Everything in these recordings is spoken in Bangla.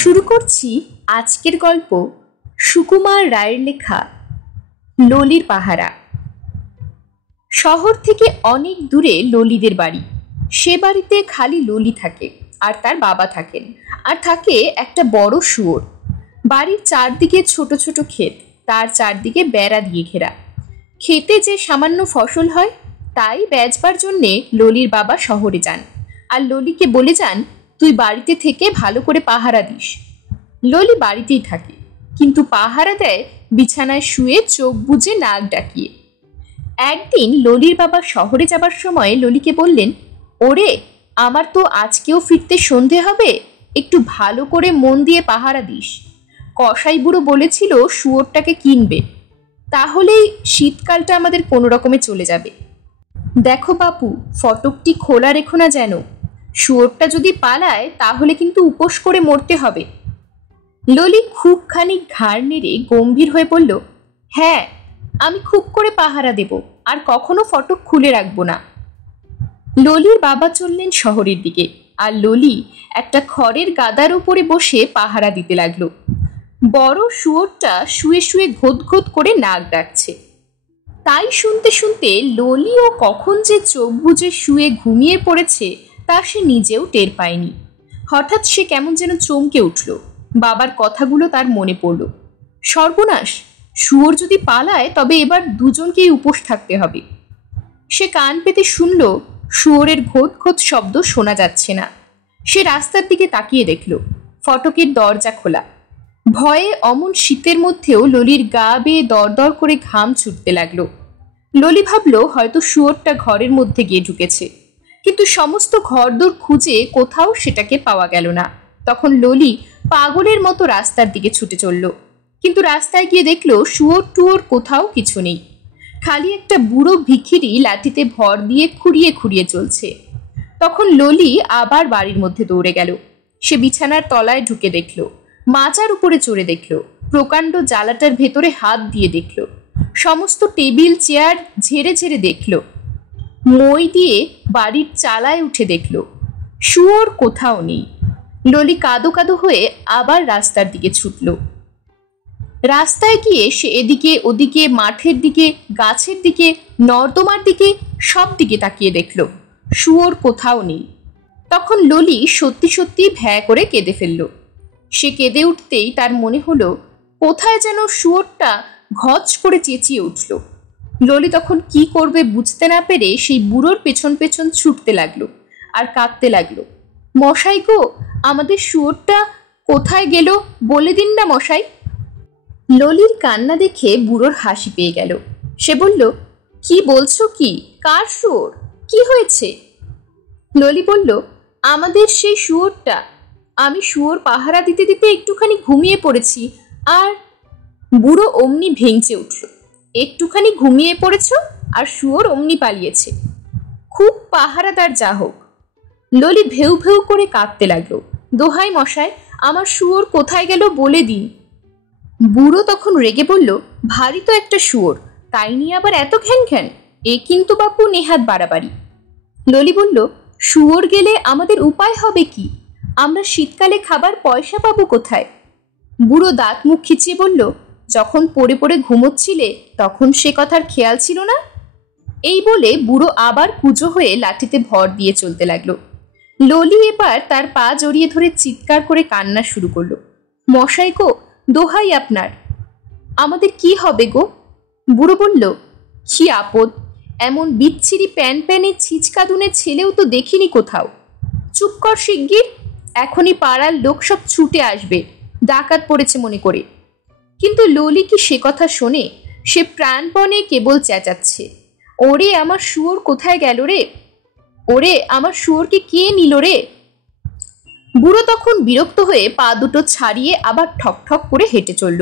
শুরু করছি আজকের গল্প সুকুমার রায়ের লেখা ললির পাহারা। শহর থেকে অনেক দূরে ললিদের বাড়ি। সে বাড়িতে খালি ললি থাকে, আর তার বাবা থাকেন, আর থাকে একটা বড় শুয়োর। বাড়ির চারদিকে ছোট ছোট ক্ষেত, তার চারদিকে বেড়া দিয়ে ঘেরা। ক্ষেতে যে সামান্য ফসল হয় তাই বেচবার জন্যে ললির বাবা শহরে যান, আর ললিকে বলে যান, তুই বাড়িতে থেকে ভালো করে পাহারা দিস। ললি বাড়িতেই থাকে, কিন্তু পাহারা দেয় বিছানায় শুয়ে চোখ বুজে নাক ডাকিয়ে। একদিন ললির বাবা শহরে যাবার সময় ললিকে বললেন, ওরে, আমার তো আজকেও ফিরতে সন্ধে হবে, একটু ভালো করে মন দিয়ে পাহারা দিস। কসাই বুড়ো বলেছিল শুয়োরটাকে কিনবে, তাহলেই শীতকালটা আমাদের কোনো রকমে চলে যাবে। দেখো বাপু, ফটকটি খোলা রেখো না যেন, শুয়োরটা যদি পালায় তাহলে কিন্তু উপোস করে মরতে হবে। ললি খুব খানিক ঘাড় নেড়ে গম্ভীর হয়ে বলল, হ্যাঁ, আমি খুব করে পাহারা দেব, আর কখনো ফটক খুলে রাখবো না। ললির বাবা চললেন শহরের দিকে, আর ললি একটা খড়ের গাদার উপরে বসে পাহারা দিতে লাগলো। বড় শুয়োরটা শুয়ে শুয়ে ঘোত ঘোত করে নাক ডাকছে। তাই শুনতে শুনতে ললিও কখন যে চোখ বুজে শুয়ে ঘুমিয়ে পড়েছে তা সে নিজেও টের পায়নি। হঠাৎ সে কেমন যেন চমকে উঠল। বাবার কথাগুলো তার মনে পড়ল। সর্বনাশ, শুয়োর যদি পালায় তবে এবার দুজনকেই উপোস থাকতে হবে। সে কান পেতে শুনল শুয়োরের ঘোত ঘোত শব্দ শোনা যাচ্ছে না। সে রাস্তার দিকে তাকিয়ে দেখল ফটকের দরজা খোলা। ভয়ে অমন শীতের মধ্যেও ললির গা বেয়ে দরদর করে ঘাম ছুটতে লাগলো। ললি ভাবল হয়তো শুয়োরটা ঘরের মধ্যে গিয়ে ঢুকেছে, কিন্তু সমস্ত ঘরদোর খুঁজে কোথাও সেটাকে পাওয়া গেল না। তখন ললি পাগলের মতো রাস্তার দিকে ছুটে চলল, কিন্তু রাস্তায় গিয়ে দেখলো শুয়োর টুয়োর কোথাও কিছু নেই। খালি একটা বুড়ো ভিখিরি লাঠিতে ভর দিয়ে খুঁড়িয়ে খুঁড়িয়ে চলছে। তখন ললি আবার বাড়ির মধ্যে দৌড়ে গেল। সে বিছানার তলায় ঢুকে দেখল, মাচার উপরে চড়ে দেখল, প্রকাণ্ড জ্বালাটার ভেতরে হাত দিয়ে দেখল, সমস্ত টেবিল চেয়ার ঝেড়ে ঝেড়ে দেখল, মই দিয়ে বাড়ির চালায় উঠে দেখল, শুয়োর কোথাও নেই। ললি কাদো কাদো হয়ে আবার রাস্তার দিকে ছুটল। রাস্তায় গিয়ে সে এদিকে ওদিকে, মাঠের দিকে, গাছের দিকে, নর্দমার দিকে, সব দিকে তাকিয়ে দেখল, শুয়োর কোথাও নেই। তখন ললি সত্যি সত্যি ভ্যাঁ করে কেঁদে ফেলল। সে কেঁদে উঠতেই তার মনে হলো কোথায় যেন শুয়োরটা ঘচ করে চেঁচিয়ে উঠল। ললি তখন কি করবে বুঝতে না পেরে সেই বুড়োর পেছন পেছন ছুটতে লাগলো আর কাঁদতে লাগলো, মশাই গো, আমাদের শুয়োরটা কোথায় গেল বলে দিন না মশাই। ললির কান্না দেখে বুড়োর হাসি পেয়ে গেল। সে বলল, কি বলছো কি, কার শুয়োর, কি হয়েছে? ললি বলল, আমাদের সেই শুয়োরটা। আমি শুয়োর পাহারা দিতে দিতে একটুখানি ঘুমিয়ে পড়েছি। আর বুড়ো অমনি ভেঙচে উঠল, একটুখানি ঘুমিয়ে পড়েছ আর শুয়োর অমনি পালিয়েছে? খুব পাহারাদার যা হোক। ললি ভেউ ভেউ করে কাঁদতে লাগলো, দোহাই মশাই, আমার শুয়োর কোথায় গেল বলে দিন। বুড়ো তখন রেগে বলল, ভারী তো একটা শুয়োর, তাই নিয়ে আবার এত ঘ্যান ঘ্যান, এ কিন্তু বাপু নেহাত বাড়াবাড়ি। ললি বলল, শুয়োর গেলে আমাদের উপায় হবে কি? আমরা শীতকালে খাবার পয়সা পাবো কোথায়? বুড়ো দাঁত মুখ খিচিয়ে বলল, যখন পড়ে পড়ে ঘুমোচ্ছিলে তখন সে কথার খেয়াল ছিল না? এই বলে বুড়ো আবার কুঁজো হয়ে লাঠিতে ভর দিয়ে চলতে লাগলো। ললি এবার তার পা জড়িয়ে ধরে চিৎকার করে কান্না শুরু করলো, মশাই গো, দোহাই আপনার, আমাদের কি হবে গো? বুড়ো বলল, কি আপদ, এমন বিচ্ছিরি প্যান প্যানে ছিচকাদুনের ছেলেও তো দেখিনি কোথাও। চুপ কর শিগগির, এখনই পাড়ার লোক সব ছুটে আসবে, ডাকাত পড়েছে মনে করে। কিন্তু ললি কি সে কথা শোনে? সে প্রাণপণে কেবল চেঁচাচ্ছে, ওরে আমার শুয়োর কোথায় গেল রে, ওরে আমার শুয়োরকে কে নিল রে। বুড়ো তখন বিরক্ত হয়ে পা দুটো ছাড়িয়ে আবার ঠক ঠক করে হেঁটে চলল।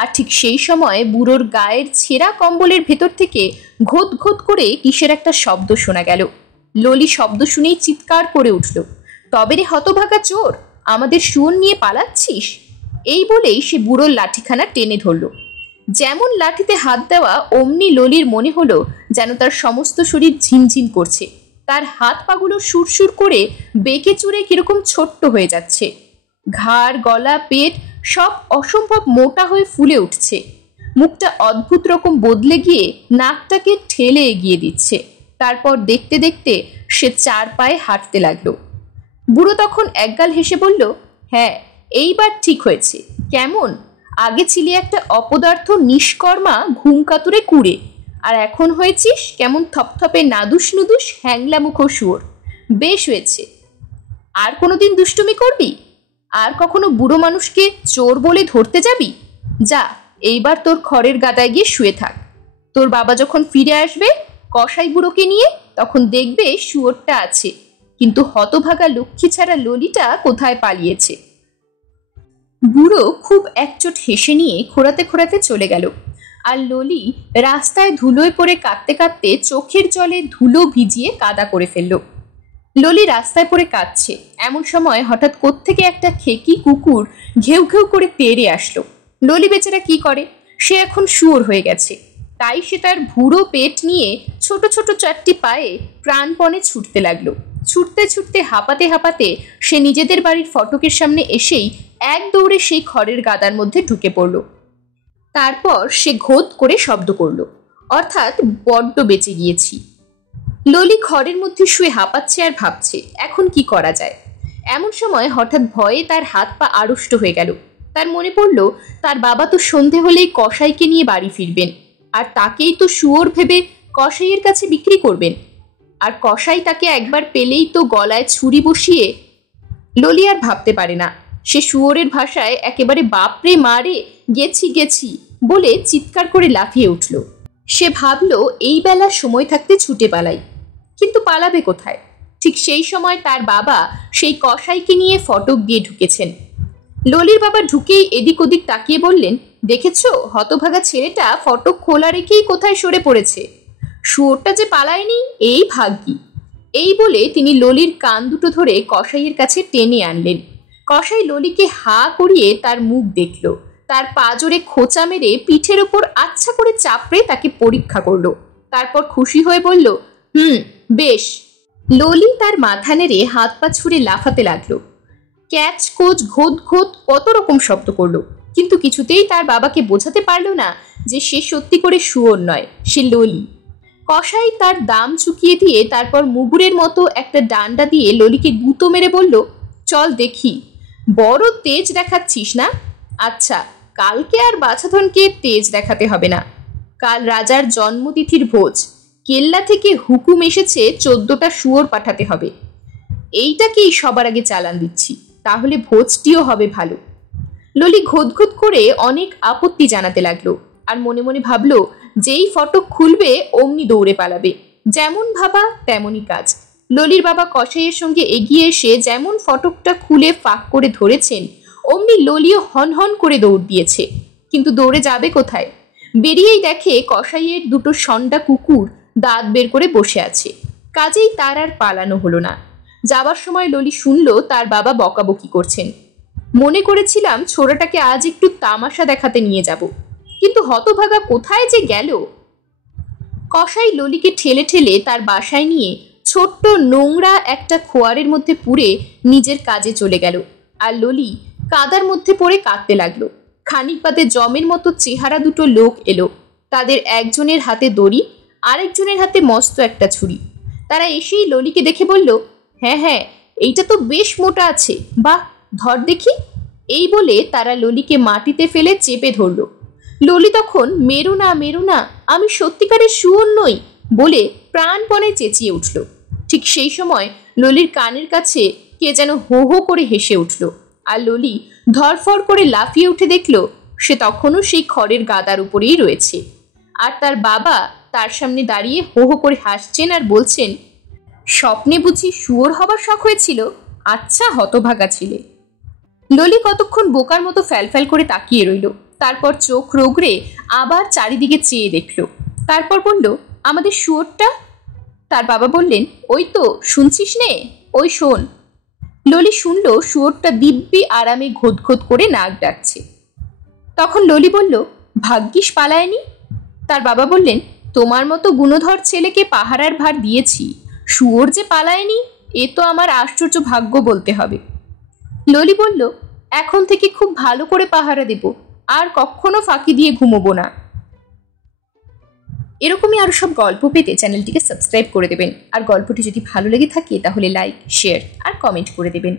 আর ঠিক সেই সময় বুড়োর গায়ের ছেঁড়া কম্বলের ভেতর থেকে ঘোত ঘোত করে কিসের একটা শব্দ শোনা গেল। ললি শব্দ শুনেই চিৎকার করে উঠল, তবে রে হতভাগা চোর, আমাদের শুয়োর নিয়ে পালাচ্ছিস? এই বলেই সে বুড়োর লাঠিখানা টেনে ধরল। যেমন লাঠিতে হাত দেওয়া অমনি ললির মনে হলো যেন তার সমস্ত শরীর ঝিমঝিম করছে, তার হাত পাগুলো সুরসুর করে বেঁকে চুরে কিরকম ছোট্ট হয়ে যাচ্ছে। ঘাড়, গলা, পেট সব অসম্ভব মোটা হয়ে ফুলে উঠছে। মুখটা অদ্ভুত রকম বদলে গিয়ে নাকটাকে ঠেলে এগিয়ে দিচ্ছে। তারপর দেখতে দেখতে সে 4 পায়ে হাঁটতে লাগলো। বুড়ো তখন একগাল হেসে বলল, হ্যাঁ, এইবার ঠিক হয়েছে। কেমন? আগে ছিলি একটা অপদার্থ নিষ্কর্মা ঘুমকাতুরে কুড়ে, আর এখন হয়েছিস কেমন থপথপে নাদুস নুদুস হ্যাংলা মুখ শুয়োর। বেশ হয়েছে। আর কোনোদিন দুষ্টুমি করবি? আর কখনো বুড়ো মানুষকে চোর বলে ধরতে যাবি? যা, এইবার তোর খড়ের গাদায় গিয়ে শুয়ে থাক। তোর বাবা যখন ফিরে আসবে কসাই বুড়োকে নিয়ে, তখন দেখবে শুয়োরটা আছে, কিন্তু হতভাগা লক্ষ্মী ছাড়া ললিটা কোথায় পালিয়েছে। বুড়ো খুব একচোট হেসে নিয়ে খোঁড়াতে খোঁড়াতে চলে গেল। আর ললি রাস্তায় ধুলোয় পড়ে কাঁদতে কাঁদতে চোখের জলে ধুলো ভিজিয়ে কাদা করে ফেলল। ললি রাস্তায় পড়ে কাঁদছে। এমন সময় হঠাৎ কোত্থেকে একটা খেকি কুকুর ঘেউ ঘেউ করে তেড়ে আসলো। ললি বেচারা কি করে, সে এখন শুয়োর হয়ে গেছে। তাই সে তার ভুড়ো পেট নিয়ে ছোট ছোট 4টি পায়ে প্রাণপণে ছুটতে লাগলো। ছুটতে ছুটতে হাঁপাতে হাঁপাতে সে নিজেদের বাড়ির ফটকের সামনে এসেই এক দৌড়ে সেই খড়ের গাদার মধ্যে ঢুকে পড়ল। তারপর সে ঘোত করে শব্দ করল, অর্থাৎ বড্ড বেঁচে গিয়েছি। ললি খড়ের মধ্যে শুয়ে হাঁপাচ্ছে আর ভাবছে এখন কি করা যায়। এমন সময় হঠাৎ ভয়ে তার হাত পা আড়ষ্ট হয়ে গেল। তার মনে পড়ল তার বাবা তো সন্ধে হলেই কসাইকে নিয়ে বাড়ি ফিরবেন, আর তাকেই তো শুয়োর ভেবে কসাইয়ের কাছে বিক্রি করবেন। আর কসাই তাকে একবার পেলেই তো গলায় ছুরি বসিয়ে। ললি আর ভাবতে পারে না। সে শুয়োরের ভাষায় একেবারে বাপরে মারে গেছি গেছি বলে চিৎকার করে লাফিয়ে উঠল। সে ভাবল এই বেলা সময় থাকতে ছুটে পালাই, কিন্তু পালাবে কোথায়? ঠিক সেই সময় তার বাবা সেই কসাইকে নিয়ে ফটক দিয়ে ঢুকেছেন। ললির বাবা ঢুকেই এদিক ওদিক তাকিয়ে বললেন, দেখেছো, হতভাগা ছেলেটা ফটক খোলা রেখেই কোথায় সরে পড়েছে। শুয়োরটা যে পালায়নি, এই ভাগ্যি। এই বলে তিনি ললির কান দুটো ধরে কসাইয়ের কাছে টেনে আনলেন। কসাই ললিকে হা করিয়ে তার মুখ দেখল, তার পা জোরে খোঁচা মেরে পিঠের ওপর আচ্ছা করে চাপড়ে তাকে পরীক্ষা করলো। তারপর খুশি হয়ে বলল, বেশ। ললি তার মাথা নেড়ে হাত পা ছুঁড়ে লাফাতে লাগলো। ক্যাচ কোচ ঘোত ঘোত কত রকম শব্দ করলো, কিন্তু কিছুতেই তার বাবাকে বোঝাতে পারলো না যে সে সত্যি করে শুয়োর নয়, সে ললি। কসাই তার দাম চুকিয়ে দিয়ে তারপর মুগুরের মতো একটা ডান্ডা দিয়ে ললিকে গুঁতো মেরে বলল, চল দেখি, বড় তেজ দেখাচ্ছিস না? আচ্ছা, কালকে আর বাছাধনকে তেজ দেখাতে হবে না। কাল রাজার জন্মতিথির ভোজ, কেল্লা থেকে হুকুম এসেছে 14টা শুয়োর পাঠাতে হবে। এইটাকেই সবার আগে চালান দিচ্ছি, তাহলে ভোজটিও হবে ভালো। ললি ঘোতঘোত করে অনেক আপত্তি জানাতে লাগলো, আর মনে মনে ভাবলো যেই ফটক খুলবে অমনি দৌড়ে পালাবে। যেমন ভাবা তেমনই কাজ। ললির বাবা কসাইয়ের সঙ্গে এগিয়ে এসে যেমন ফটকটা খুলে ফাঁক করে ধরেছেন, অমনি ললিও হনহন করে দৌড় দিয়েছে। কিন্তু দৌড়ে যাবে কোথায়? বেরিয়েই দেখে কসাইয়ের দুটো ষণ্ডা কুকুর দাঁত বের করে বসে আছে। কাজেই তার আর পালানো হলো না। যাবার সময় ললি শুনল তার বাবা বকাবকি করছেন। মনে করেছিলাম ছোড়াটাকে আজ একটু তামাশা দেখাতে নিয়ে যাব, কিন্তু হতভাগা কোথায় যে গেল। কসাই ললিকে ঠেলে ঠেলে তার বাসায় নিয়ে ছোট্ট নোংরা একটা খোয়ারের মধ্যে পুরে নিজের কাজে চলে গেল। আর ললি কাদার মধ্যে পড়ে কাঁদতে লাগলো। খানিক বাদে জমের মতো চেহারা দুটো লোক এলো। তাদের একজনের হাতে দড়ি, আরেকজনের হাতে মস্ত একটা ছুরি। তারা এসেই ললিকে দেখে বলল, হ্যাঁ, এইটা তো বেশ মোটা আছে, বাহ, ধর দেখি। এই বলে তারা ললিকে মাটিতে ফেলে চেপে ধরল। ললি তখন মেরো না, আমি সত্যিকারের শুয়োর নই বলে প্রাণপণে চেঁচিয়ে উঠল। ঠিক সেই সময় ললির কানের কাছে কে যেন হো হো করে হেসে উঠল। আর ললি ধরফর করে লাফিয়ে উঠে দেখল সে তখনও সেই খড়ের গাদার উপরেই রয়েছে, আর তার বাবা তার সামনে দাঁড়িয়ে হো হো করে হাসছেন আর বলছেন, স্বপ্নে বুঝি শুয়োর হবার শখ হয়েছিল? আচ্ছা হতভাগা ছিলে। ললি কতক্ষণ বোকার মতো ফ্যালফ্যাল করে তাকিয়ে রইল। তারপর চোখ রোগড়ে আবার চারিদিকে চেয়ে দেখল। তারপর বলল, আমাদের শুয়োরটা? তার বাবা বললেন, ওই তো শুনছিস নে, ওই শোন। ললি শুনল শুয়োরটা দিব্যি আরামে ঘোত করে নাক ডাকছে। তখন ললি বলল, ভাগ্যিস পালায়নি। তার বাবা বললেন, তোমার মতো গুণধর ছেলেকে পাহারার ভার দিয়েছি, শুয়োর যে পালায়নি এ তো আমার আশ্চর্য ভাগ্য বলতে হবে। ললি বলল, এখন থেকে খুব ভালো করে পাহারা দেব, আর কখনো ফাঁকি দিয়ে ঘুমোবো না। এরকমই আরো সব গল্প পেতে চ্যানেলটিকে সাবস্ক্রাইব করে দেবেন। আর গল্পটি যদি ভালো লেগে থাকে তাহলে লাইক, শেয়ার আর কমেন্ট করে দেবেন।